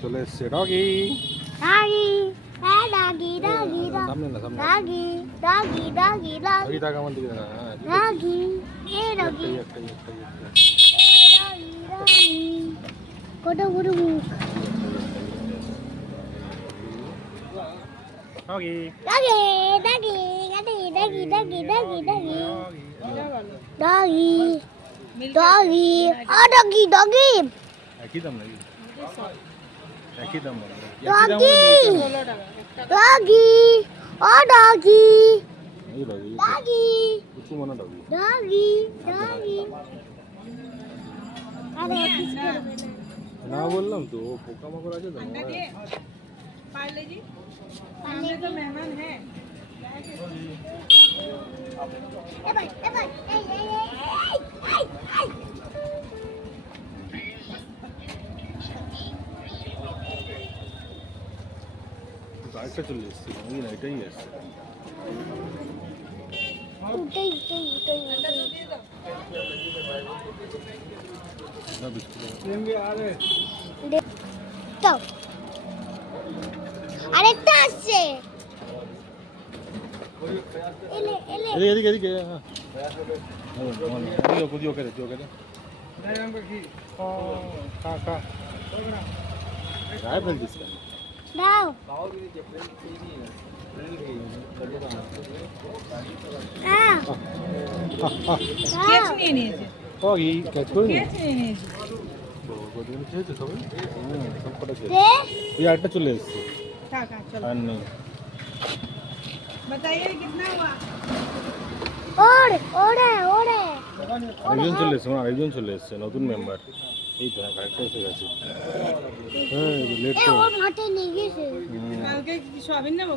চলে এসছে doggy. Doggy হ্যাঁ ডগি ডগি সামনে না সামনে। ডগি ডগি ডগি ডগি তাকা আমার দিকে না। ডগি এই ডগি একটাই। ডগি ডগি কত বড় মুখ doggy doggy doggy doggy doggy doggy doggy doggy doggy doggy ও ডগি ডগি একই দাম নাকি? একই দাম ডগি ডগি ও ডগি এই ডগি ডগি কিছু মনে ডগি। ডগি ডগি আরে কিস করবে না বললাম তো ও পোকামাকড় আছে তো। पार्ले जी हमने तो मेहमान है এ ভাই এই গাড়িটা চলে এসছে আমি না এটাই এসছে। উঠাই না বিস্কুট দাও আরেকটা আসছে এদিকে এদিকে হ্যাঁ দিও করে খা গায়ে ফেলছিস কেন? দাও কেচ নিয়ে নিয়েছে ডগি ক্যাচ করে নি। কেচ নিয়ে নিয়েছে কতগুলো খেয়েছে সবাই? সব কটা খেয়েছে। দে এই আটটা চলে এসছে काका चलो আর নেই। बताइए कितना हुआ ওরে আরেকজন চলে এসছে আরেকজন চলে এসছে নতুন মেম্বার। এই তো কারেক্ট এসে গেছে। হ্যাঁ লেট এ তো। ওর মাঠে নিয়ে গেছে कल के सोयाबीन ने वो